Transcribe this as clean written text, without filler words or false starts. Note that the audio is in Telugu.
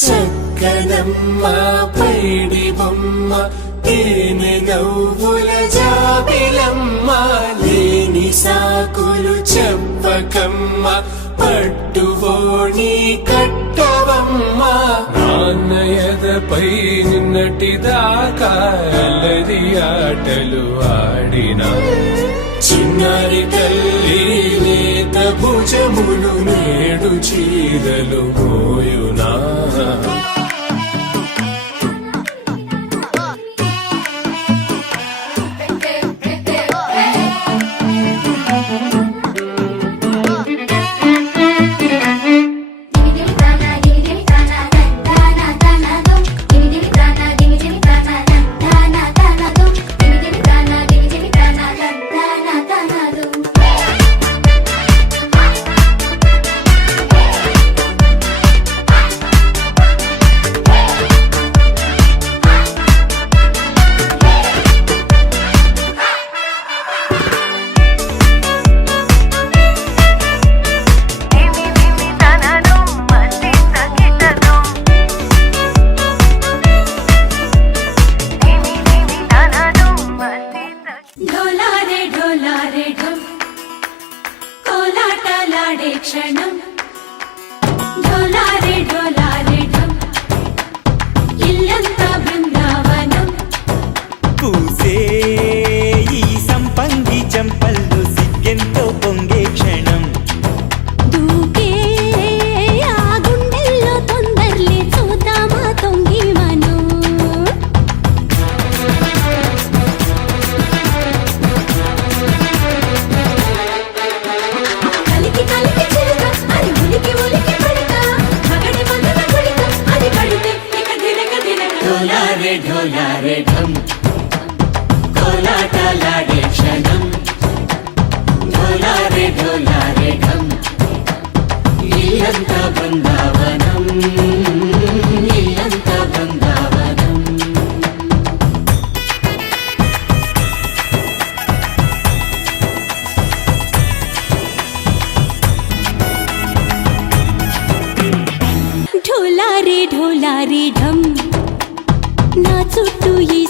చక్కనమ్మ పైడి బొమ్మ తేనె నవ్వుల జాబిలమ్మ లేని సాకులు చెప్పకమ్మ పట్టువోణి కట్టవమ్మ నాన్నయదపై నిన్నటిదాకా అల్లరి ఆటలు ఆడినా చిన్నారి తల్లి లేత భుజములు నేడు చీరలు మోయునా క్షణం ఢోలారే ఢోలారే ఢం ఇల్లంతా బృందావనం పూసే ఈ సంపంగి చంపల్లో సిగ్గెంతో పొంగే క్షణం దూకే ఆ గుండెల్లో తొందర్లే చూద్దామా తొంగి మనం కలికి కలికి చిలుక అది ఉలికి ఉలికి పడక మగడి మగడ గుడిక అది కడితే ఇక దినక దినక ఢోలారే ఢోలారే ఢం కోలాటలాడే క్షణం ఢోలారే ఢోలారే ఢం ఇల్లంతా బృందావనం ఇల్లంతా బృందావనం ఢోలారే ఢోలారే ఢం నా చుట్టూ ఈ